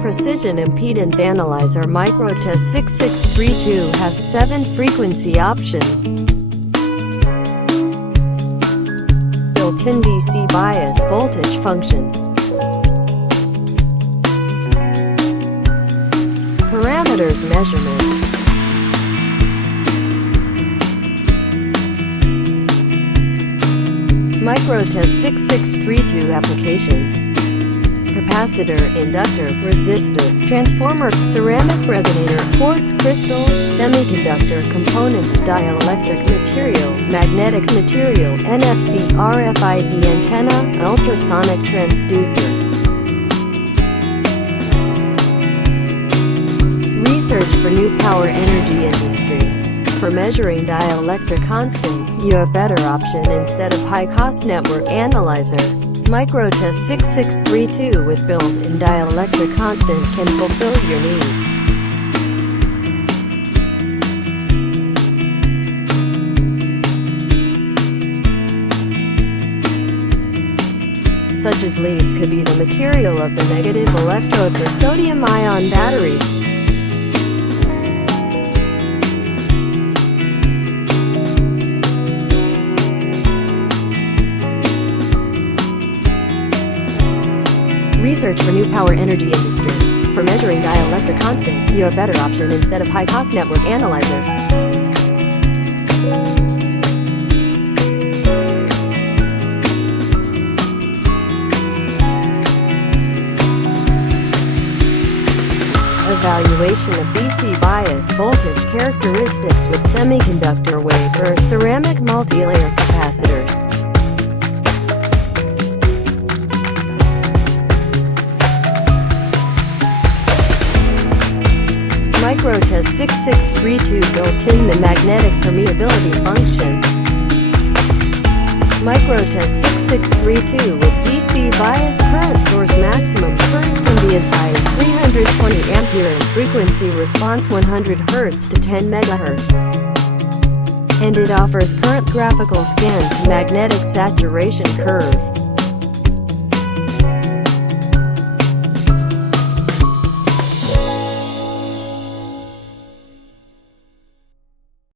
precision impedance analyzer Microtest 6632 has 7 frequency options. Built-in DC bias voltage function. Parameters measurement. Microtest 6632 applications: capacitor, inductor, resistor, transformer, ceramic resonator, quartz crystal, semiconductor components, dielectric material, magnetic material, NFC, RFID antenna, ultrasonic transducer. Research for new power energy industry. For measuring dielectric constant, you have better option instead of high-cost network analyzer. Microtest 6632 with built-in dielectric constant can fulfill your needs. Such as leaves could be the material of the negative electrode for sodium-ion battery. Research for new power energy industry. For measuring dielectric constant, you have better option instead of high-cost network analyzer. Evaluation of DC bias voltage characteristics with semiconductor wafer ceramic multi-layer capacitors. Microtest 6632 built-in the magnetic permeability function. Microtest 6632 with DC bias current source maximum current can be as high as 320 ampere and frequency response 100 Hz to 10 MHz. And it offers current graphical scan to magnetic saturation curve.